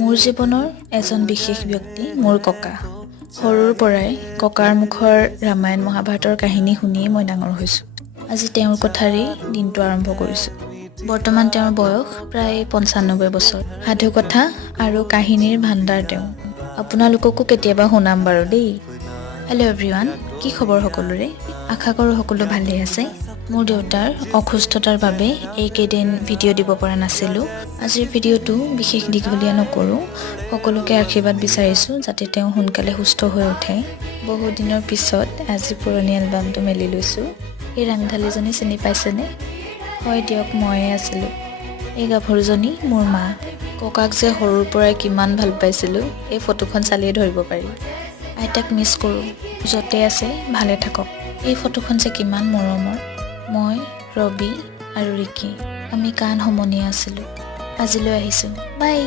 মোৰ জীৱনৰ এজন বিশেষ ব্যক্তি মোৰ ককা। সৰুৰ পৰাই ককাৰ মুখৰ ৰামায়ণ মহাভাৰতৰ কাহিনী শুনিয়ে মই ডাঙৰ হৈছোঁ। আজি তেওঁৰ কথাৰেই দিনটো আৰম্ভ কৰিছোঁ। বৰ্তমান তেওঁৰ বয়স প্ৰায় ৯৫ বছৰ। সাধু কথা আৰু কাহিনীৰ ভাণ্ডাৰ তেওঁ। আপোনালোককো কেতিয়াবা শুনাম বাৰু দেই। হেল্ল' এভৰিৱান, কি খবৰ সকলোৰে? আশা কৰোঁ সকলো ভালেই আছে। মোৰ দেউতাৰ অসুস্থতাৰ বাবে এইকেইদিন ভিডিঅ' দিব পৰা নাছিলোঁ। আজিৰ ভিডিঅ'টো বিশেষ দীঘলীয়া নকৰোঁ। সকলোকে আশীৰ্বাদ বিচাৰিছোঁ যাতে তেওঁ সোনকালে সুস্থ হৈ উঠে। বহু দিনৰ পিছত আজি পুৰণি এলবামটো মেলি লৈছোঁ। এই ৰাংঢালীজনী চিনি পাইছেনে? হয় দিয়ক, ময়ে আছিলোঁ। এই গাভৰুজনী মোৰ মা। ককাক যে সৰুৰ পৰাই কিমান ভাল পাইছিলোঁ, এই ফটোখন চালেই ধৰিব পাৰি। আইতাক মিছ কৰোঁ। য'তে আছে ভালে থাকক। এই ফটোখন যে কিমান মৰমৰ। মই, ৰবি আৰু ৰিকি, আমি কাণ সমনীয়া আছিলোঁ। আজিলৈ আহিছোঁ। বাই।